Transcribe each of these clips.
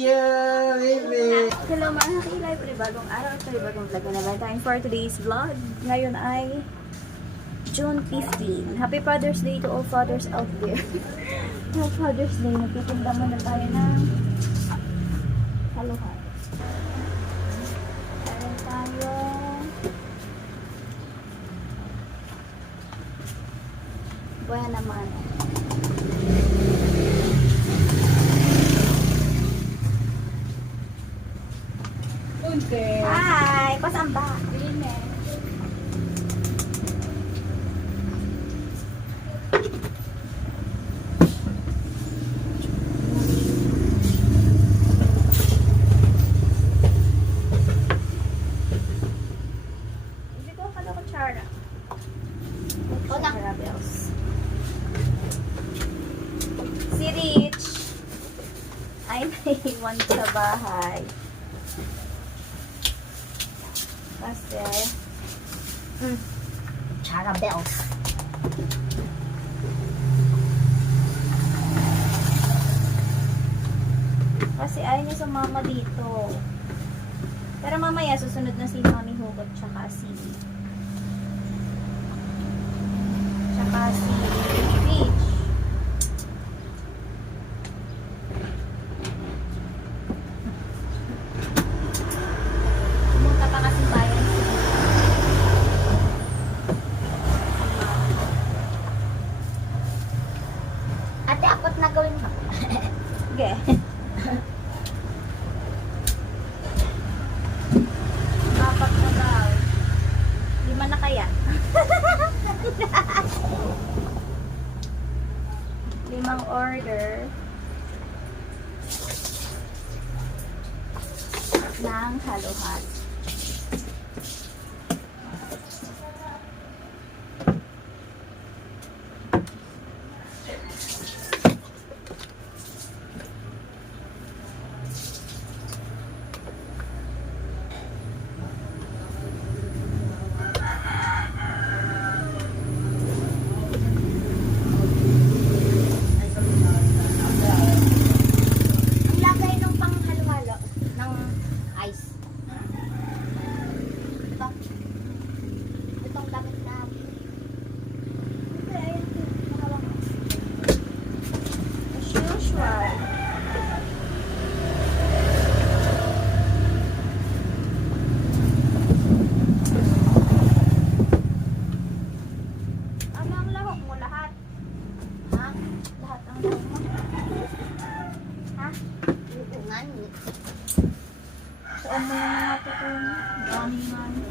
you, baby. Hello mga kakilay, panibagong araw at panibagong vlog na naman tayo for today's vlog. Ngayon ay June 15. Happy Father's Day to all fathers out there. Happy Father's Day. Nagtitinda muna tayo ng haluhan. Meron tayo buhay naman. Hi! Pasamba! Hindi ko kada kutsara. Kutsara bells. Si Rich ay naiwan sa bahay. Kasi Chara bells. Kasi ayaw niya sumama dito. Pero mamaya susunod na si Mami Hugot tsaka si Peach. Pumunta pa kasi bayan si Ate, apat na gawin mo. Sige. Apat na daw. 5 na kaya? 5 order ng haluhan. Ang lagay ng panghalo-halo ng ice. Ito. Itong damit na. As usual. Ano ang lahok mo? Lahat? Ha? Lahat ang lahok mo? Ha? Uungan. Saan mo yung mga tutulong? Mami.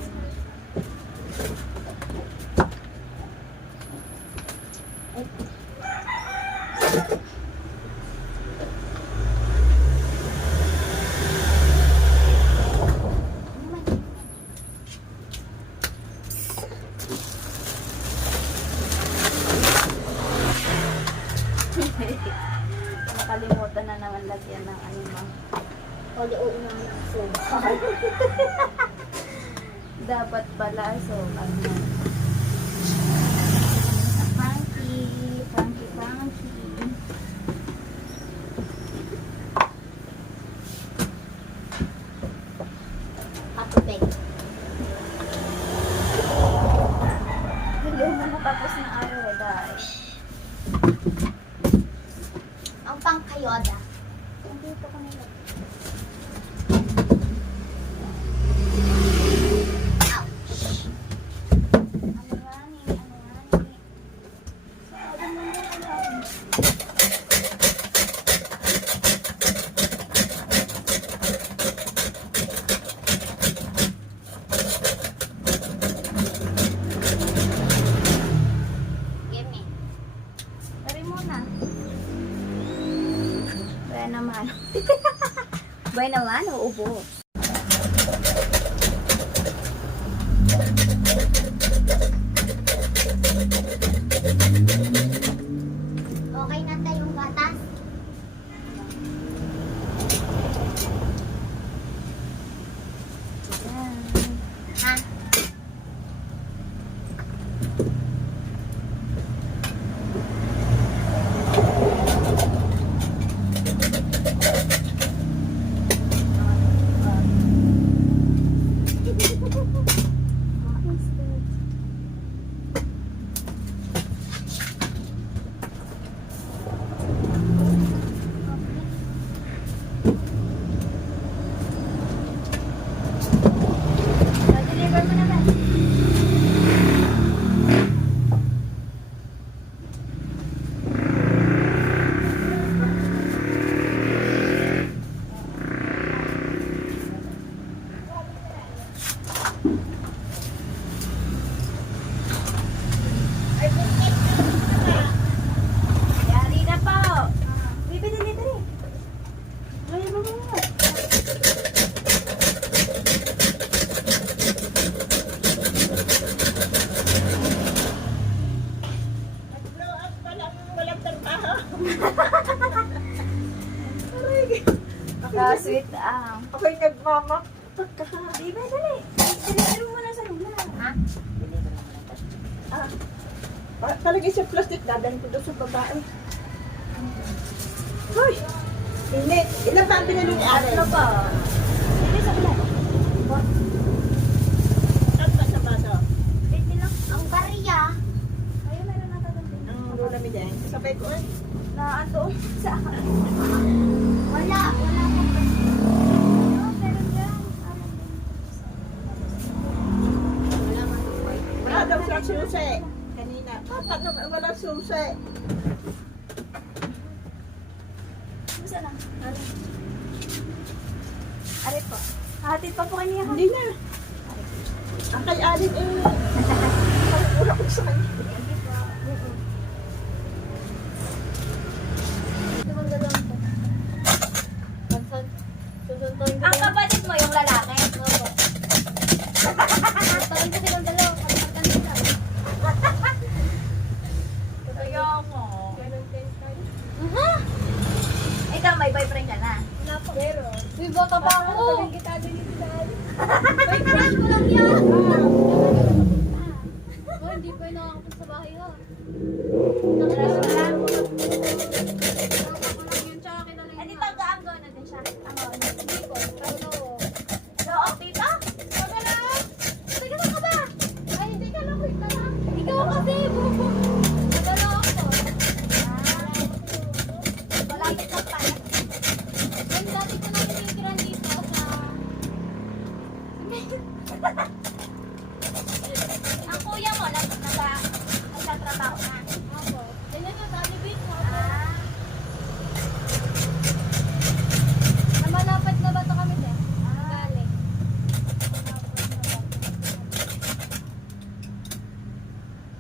Nakalimutan na naman lagyan ng ano ma. Pwede uungan. So, Dapat pala, so, ano. Funky. patubig. Hindi mo natapos na araw eh, dahil. Ang pangkayoda. Nandito ko nila. Ouch. Ano nga ni? Sabi mo na lang. Gimme. Tari muna. Buhay naman. Buhay naman, uubos. Okay na tayong gatas. Yan. Ha? Sweet Ako'y nagmamak. Di ba, dali. Dali mo muna sa luna. Ha? Talaga sa plastic, dadalhin ko doon sa babae. Hoy! Init. Ilan pa ang pinalo ni Ate? Ano pa? Dali sa ulan. Saan ba sa baso? Dali lang. Ang barya. Ayun, meron natatandin. Ang lula mi din. Sabay ko eh. Na ando sa akin. Wala akong barya. Oh, meron dyan. Wala man yung white. Wala daw sa susi. Kanina. Papa, wala susi. Gusto na. Arit po. Hatid pa po kaniya. Hindi na. Ang kay Alin eh. Wala ko sa kanya. Ang kapatid mo yung lalaki? Kaya mo. Ikaw may boyfriend ka na? Uy, bata pa ako. Uy, crush ko lang yan. Oh, hindi pa yung nakakapit sa bahay ha. Crush mo lang? Nakakapit ko lang yun, tsaka kilala Eh, di yun. taga-anggo na din siya. Ano? Hindi ko, pero So, okay pa? Wala lang. Teka lang ka ba? Ay, hindi ka lang. Wait ka lang. Ikaw kasi, bubo. Nagala ako. Malapit lang tayo. Yung dati ko na tinikiran dito sa... Ang kuya mo, nagtatrabaho na. Ako. Ganyan yung dati beach. Ah, Namalapad na ba ito kami din? Galing.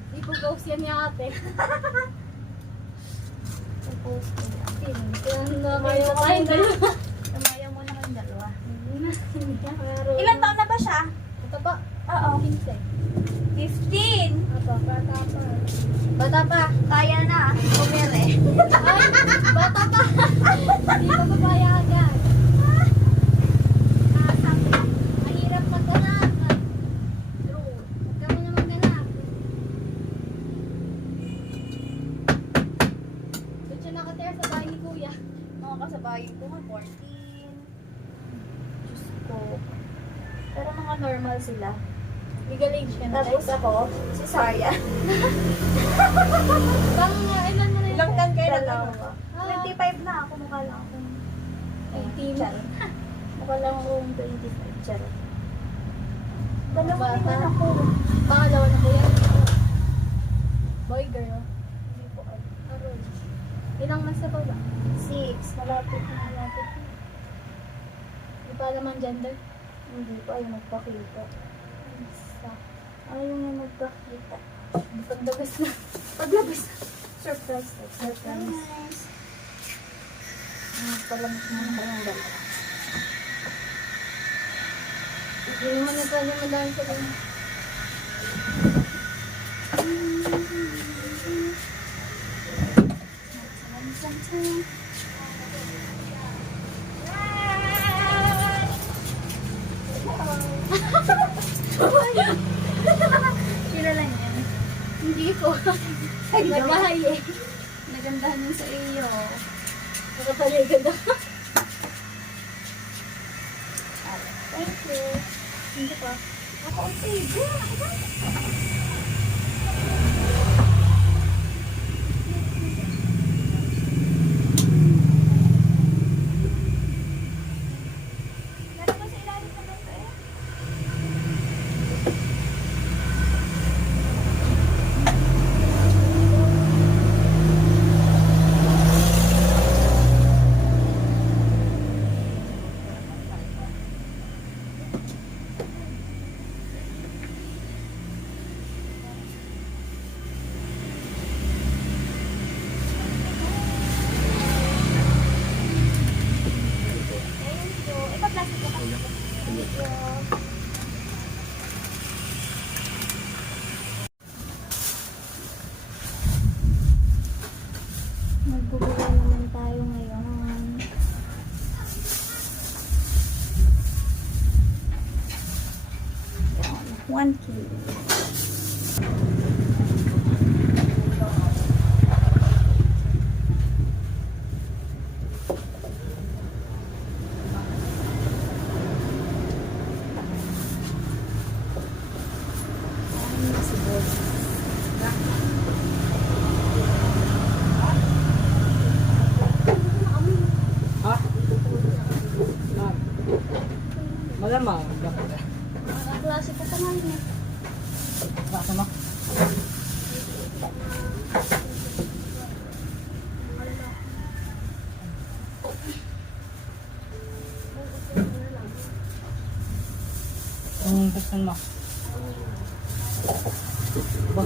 Di po ghost yan ni ate. suppose ko na. Kaya na kayo kain dalawa. Tumayaw mo na kayong dalawa. Hindi na. Ilan taon na ba siya? Ito ba? Oo. 15. 15. Aba, bata pa. Bata pa. Kaya na. Kumere. Ay, bata pa. Hindi pa papayagan. Ang hirap maghanap. True. Huwag ka muna maghanap. Doon siya nakatira sa bahay ni kuya. Mga kasabayin ko nga, 14. Diyos ko. Pero mga normal sila. Legal age ka na. Tapos ako, si Sarya. Bang, ilan mo na yun? Ilang tan kayo na Dalawa. 25 na ako. Mukha lang akong 18. Charot. Mukha lang akong 25. Charot. Dalawa Bata. din ako. Pangalawa na kuya. Boy, girl. Hindi ko alam. Aroy. Ilang months na pa ba? 6. Malapit na malapit na. Hindi pa alam ang gender. Hindi pa ayaw magpakita. Sa Ayaw na magpakita. pagdagas na. Paglabas na. Surprise. Surprise. Palamit mo na kayong dalawa. Hindi naman na pwede madami sa kanya. Kilala niya. Hindi ko. Nagmahay eh. Nagandahan yun sa iyo. Nakapaligan na. Thank you. Hindi pa. Ako ang favorite. Meron ba sa ilalim ng ganito eh? 1K. Malamang. Klase pa naman eh. Baka mo. Ang gusto mo. Ba,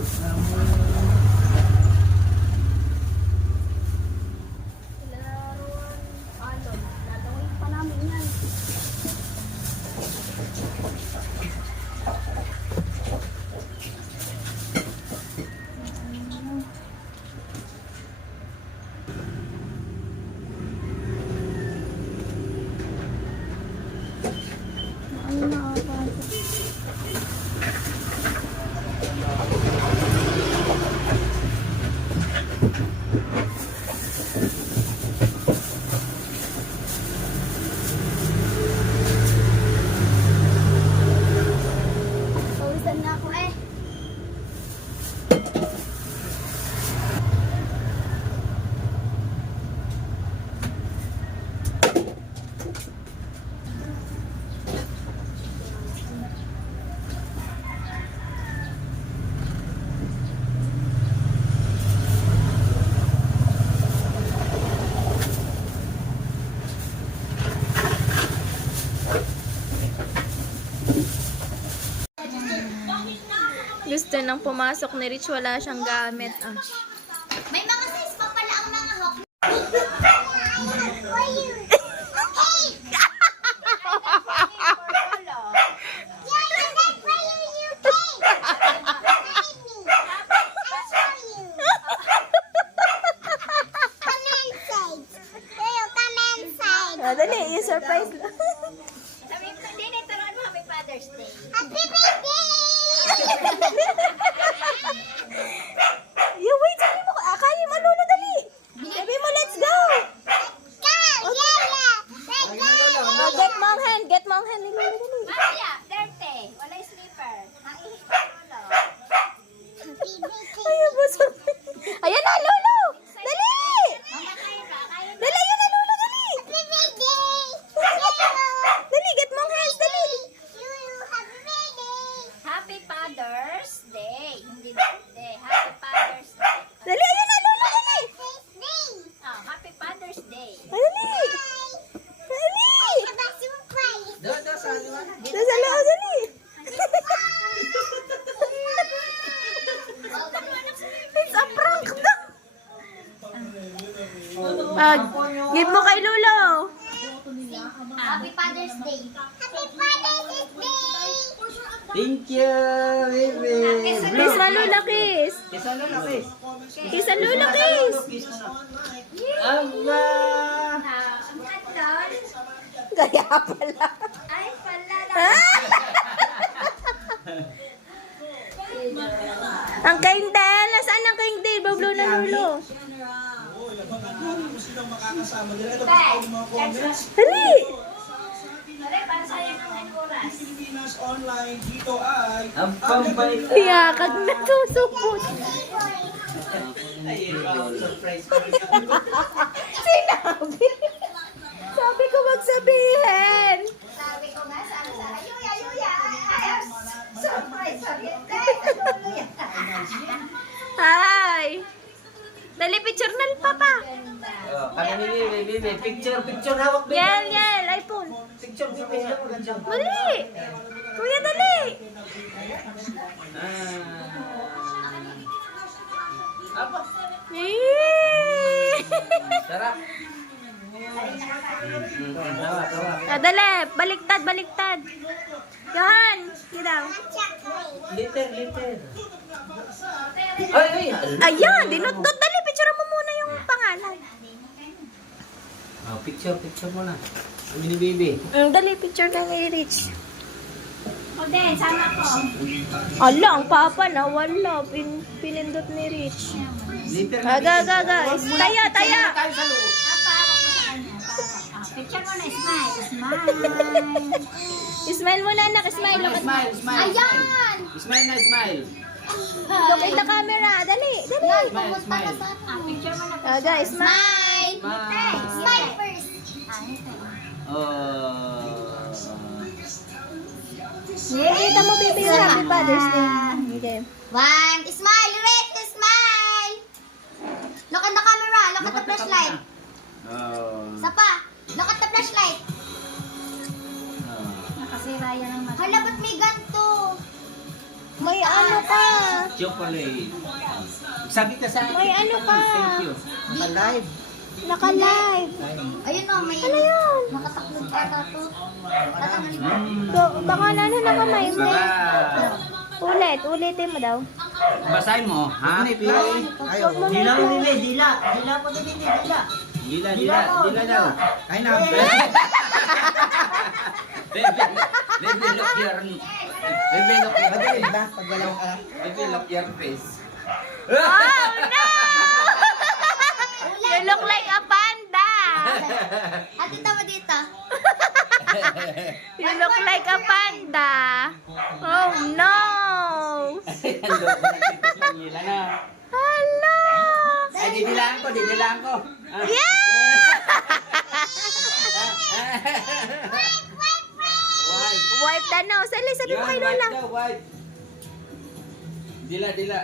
Laruan, alon. Lalawin pa namin yan. Ano na ako? Pawisan na ako eh. Gusto nang pumasok ni Rich, wala siyang gamit. Ah. May mga size pa pala ang mga hawk. Ah, dali, yung surprise. Sabi ko, hindi, turuan mo Happy Father's Day. You wait, sabi mo, kaya mo, Lolo, dali. Sabi mo, let's go. Oh, get mong hand ni Lolo, dali. Mamaya, dirty. Wala yung slipper. Naihi ka, Lolo. Ayun ba, sabi. Ayan na, Lolo. Dali. Mamatay ka. Kaya mo. Dali, ayun na, Lolo, dali. Dali, get mong hands, dali. Happy Father's Day. Hindi birthday. Happy Father's Day. Dali, ayun na, Lolo, dali. Oh, Happy Father's Day. Dali. Dali. Doon sa ano? Nasa loob, dali. It's a prank daw. Pag, give mo kay Lolo. Happy Father's Day. Happy Father's Day. Thank you, baby. Kiss mo, Lolo, kiss. Kiss ano na, kiss? Kiss ang Lolo, kiss. Kiss mo na. Aba! Ang kandol. Kaya pala. Ay, pala. Ang kaindel. Nasaan ang kaindel? Bablo na, Lolo. Dali. Dali, para sayang ng oras. Ang pambay. Hiyakag na susupot. Surprise. Sinabi. Sabi ko magsabihin. Sabi ko nga, sabi sa ayuya. Ay, surprise. Sabi ko, Hi. Dali, picture na, Papa. Kami ni baby. Picture hawak, baby. Yan, iPhone. Picture, baby. Dali. Kuya, dali. Apa? Eh. Sarap. Tawa. Dali, baliktad. Yan. Kiraw. Liter. Ay. Ayan, dinot-dot. Dali, picture mo muna yung pangalan. Picture mo na. Kami ni baby. Dali, picture ka kay Rich. Ako din, sama ko. Ala, ang papa na wala. Pinindot ni Rich. Aga, guys. Taya. Tayo sa loob. Pahawak mo sa kanya. Picture mo na, smile. Smile. Smile mo na, anak. Smile. Smile. Ayan! Smile na, smile. Look at the camera. Dali. Yan, pumunta na sa picture mo na. Aga, smile. Smile. Smile first. Kita mo, baby, yung Happy Father's Day. Okay. One, smile, Rick, smile. Look at the camera, look at the flashlight. Isa pa, look at the flashlight. Nakasira yan ang mata. Hala, ba't may ganito? May ano ka? Chocolate. Sabi ka sa akin. May ano ka? Thank you. Alive. Naka-live. Ayun o, may Ano yun? nakataklog ata to. Tatanganin mo. Baka na kamay mo. Sarap. Ulitin mo daw. Basahin mo, ha? Huwag mo na. Dila daw. Ay na. Develop your face. Oh, no! You look like a panda. Ate, tama dito. You look like a panda. Oh, no! Hello! Ay, didilaan ko. Yeah! Wipe. Wipe the nose. Sabi mo kay Lola. Wipe. Dila.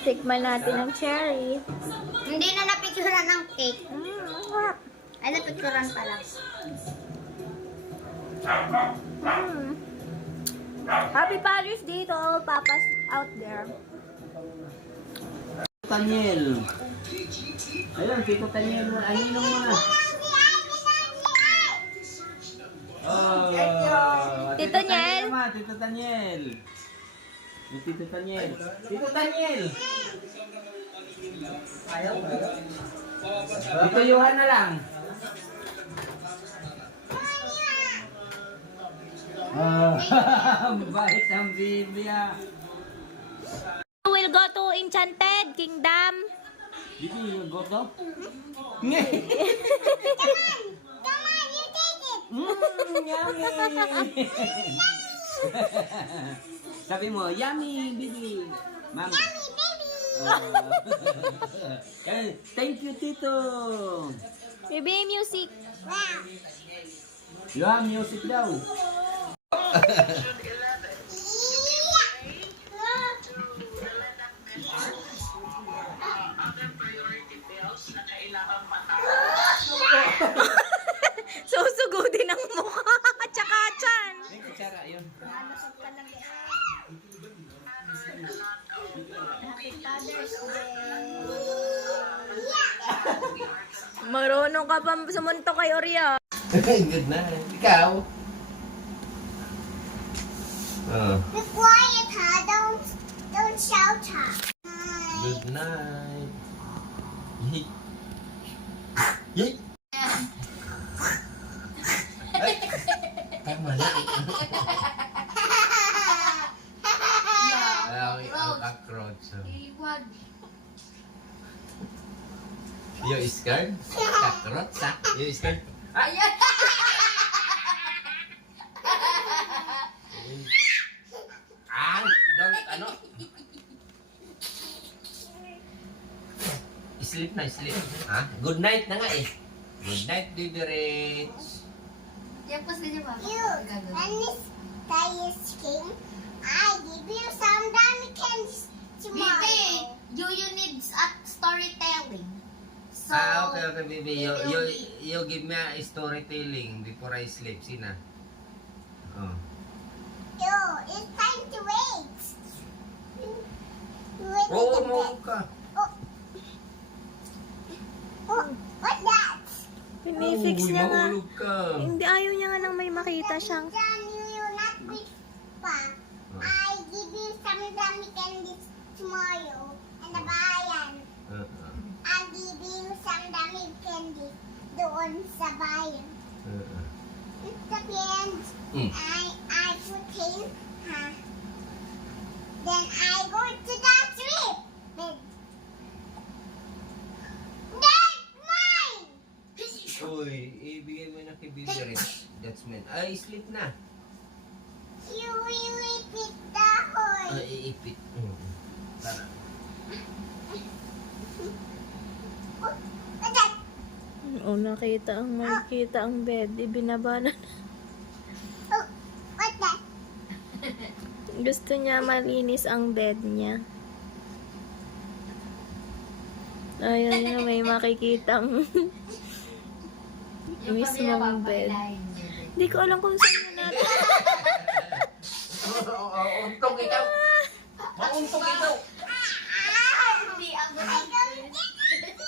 Tikman natin ang cherry. Hindi na napicturan ng cake. Mm. Ay, napicturan pala. Mm. Happy Father's Day to all papas out there. Tanyel. Ayun, Tito Tanyel. Aninong mo na. Tito Niel. Tito Tanyel. Tito Tanyel. Tito Tanyel. Tito Johan na lang. Bait ang Biblia. We'll go to Enchanted Kingdom. Did you go to? Yummy! Sabi mo, yummy, baby. Mama. Yummy, baby. Thank you, Tito. Baby music. Yeah, music daw. Susugudin ang mukha. Tsaka chan. May kutsara, yun. Happy Father's Day. Marunong ka pa sumunto kay Oreo. Good na. Ikaw? Be quiet, ha? Don't shout, ha? Good night. Yay. Yay. Tama na. Ang cockroach. Iwag. You scared? Cockroach, ha? You scared? Ayan! Don't, ano? Sleep na, sleep. Ha? Good night na nga eh. Good night, Baby Rich. Yan po sila ba? You, when this guy is king, I give you some dummy candies tomorrow. Bibi, you need storytelling. So, Okay, baby. You give me a storytelling before I sleep. Sina? Oh. Yo, it's time to wait. Wait a Oo, bit. mo ka. Oh, what's that? Pinifix Uy, niya nga. mahulog ka. Hindi, ayaw niya nga nang may makita siyang. John, you not quick pa. I give you some dummy candies tomorrow. And the bayan. I'll give you some dummy candies. doon sa bayan. Tapos, I put in, then I go to the trip. That's mine! Uy, ibigay mo na kay Baby Rich. That's meant. Ay, sleep na. You will repeat the whole. Ay, iipit. Tara. Oh, makikita ang bed. Ibinaba na. Oh, what's that? Gusto niya malinis ang bed niya. Ayun nga, may makikitang mismong bed. Hindi ko alam kung saan na natin. Untog ikaw. Mauntog ikaw. Hindi ako.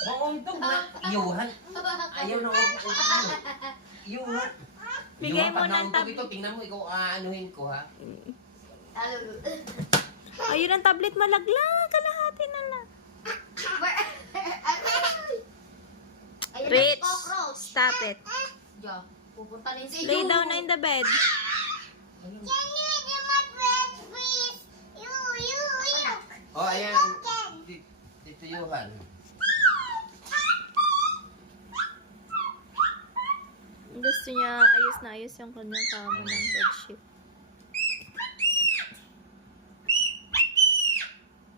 Mauntog na. Iyuhan. Ayaw na ako. Iyuhan. Bigay mo Pag ng nauntog ito, tingnan mo, ikaw aanuhin ko ha. Ayun ang tablet malaglag. Kalahati na lang. Ayun, Rich, cockroach. stop it. Diyo, pupunta rin si Lay down na in the bed. Can you do my bread, please? You. Oh, ayan. Dito Yuhan. Gusto niya ayos na ayos yung kanyang kama ng bedsheet.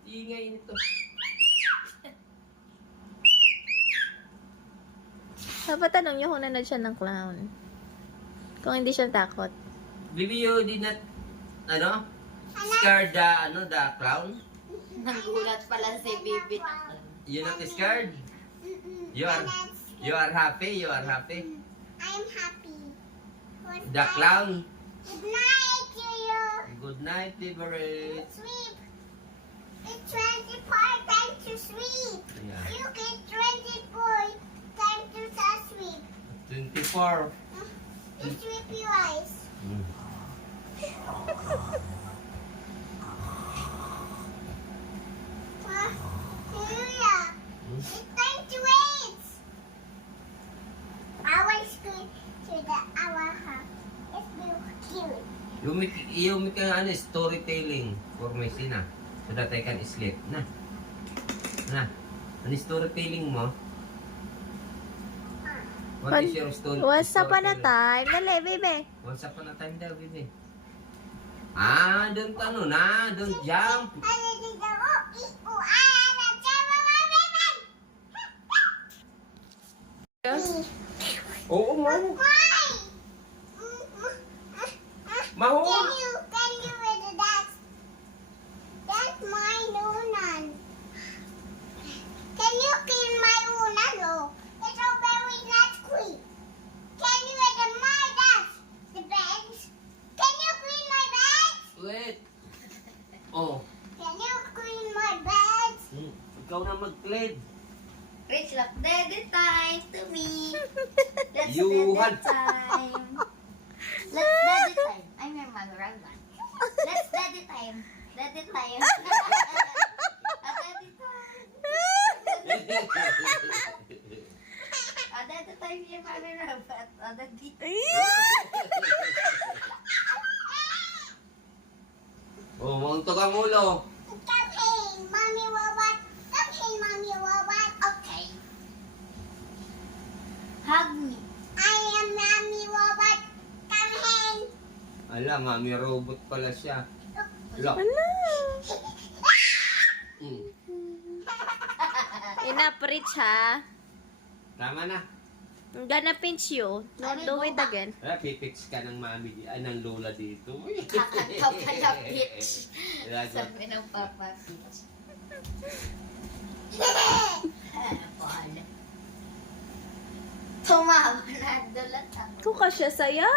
Ingay nito. Dapat tanong niyo kung nanood siya ng clown. Kung hindi siya takot. Baby, you did not, scared the clown? Nagulat pala si Bibi. You're not scared? You are happy? You are happy? I'm happy. What's The that? clown? Good night to you. Good night, Favorite. Sleep. It's 24 time to sleep. Yeah. You get 24 time to sleep. 24. You sleep your eyes. Hallelujah. It's time to wait. Our school to the our house. It's very cute. You make storytelling for my sina so that I can sleep. Na. Ano storytelling mo? What is your story? Once upon a storytelling? time. Dali, baby. Once upon a time daw, baby. Don't don't jump. Oo, mo. Mahul. Can you read that? That's my unan. Can you clean my unan? Oh, it's all very not clean. Can you read my desk? The beds? Can you clean my beds? Wait. Oh, Can you clean my beds? ikaw na mag-clean. Rich, look, daddy time to me. Let's You daddy had- time. Let's daddy time. I'm your mother, right now. Let's daddy time. Daddy time. Daddy time. Daddy time your mother, right? Daddy. Oh, mauntog ang ulo. Come here, mommy robot. Come here, mommy robot. Okay. Hug me. I am mommy robot. Come here. Ala, mami robot pala siya. Ala. Ano? Mm. Enough, Rich, ha? Tama na. I'm gonna pinch you. Don't do it again. Ala, pipix ka ng mami, ng lola dito. Kakataw pala, bitch. Ala, Sabi ng papa, bitch. Paano? Tumawa na dulat ako. Ito ka siya saya?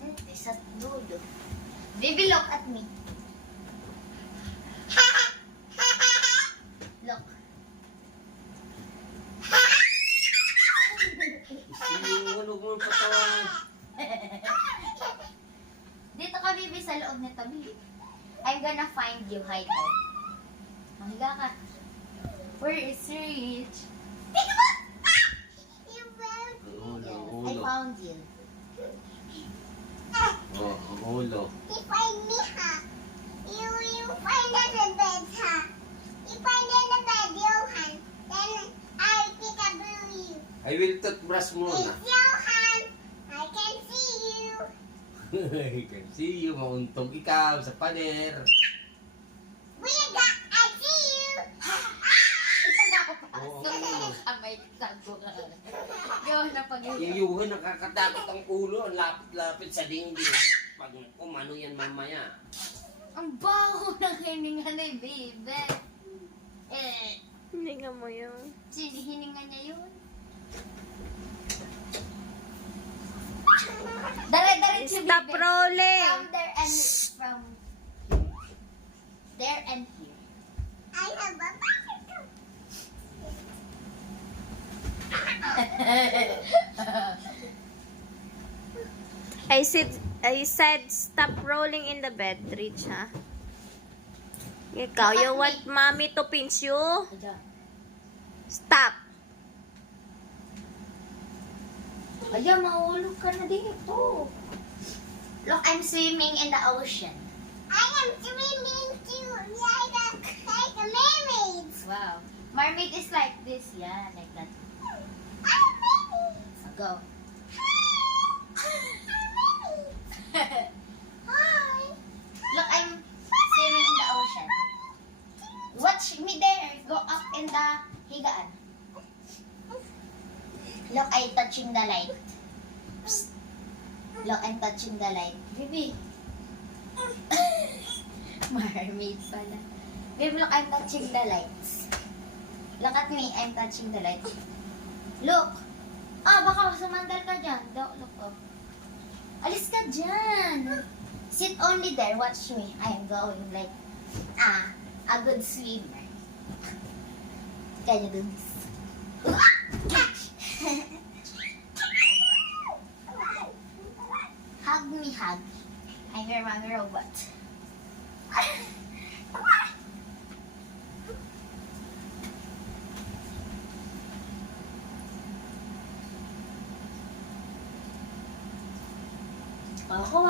Hindi, sa dulo. Baby, look at me. Look. Sinunog mo pa to. Dito ka, baby, sa loob nito, baby. I'm gonna find you, hide her. Mahiga ka. Where is Rich? You will I ulo. found you. Oh, ang ulo. You find me, huh? You find in the bed, huh? You find in the bed, Johan. Then I pick up you. I will toothbrush It's muna. Johan. I can see you. I can see you, mauntog ikaw sa pader. We got, I see you. Oo. Kamay tago ka. Gawin na pag Yung yuhan, nakakatakot ang ulo. Ang lapit-lapit sa dingding. Pag umano yan mamaya. Ang baho ng hininga ni baby. Hindi nga mo yung... Hininga niya yun. Dire-diretso Stop baby. rolling! From there and here. I have a bicycle. I said stop rolling in the bed, Rich, ha? Ikaw, you want mommy to pinch you? Stop! Ayan, mahulog ka na dito. Look, I'm swimming in the ocean. I am swimming too, like a mermaid. Wow. Mermaid is like this. Yeah, like that. I'm mermaid. Go. Hi. Look, I'm swimming in the ocean. Watch me there. Go up in the higaan. Look, I'm touching the light. Psst. Look, I'm touching the light. Baby. Mermaid pala. Baby, look, I'm touching the lights. Look at me, I'm touching the light. Look. Ah, baka sumandal ka dyan. Look, oh. Alis ka dyan. Sit only there. Watch me. I am going like, a good swimmer. Can you do this? Hug me, hug. I'm your mommy robot. Ako,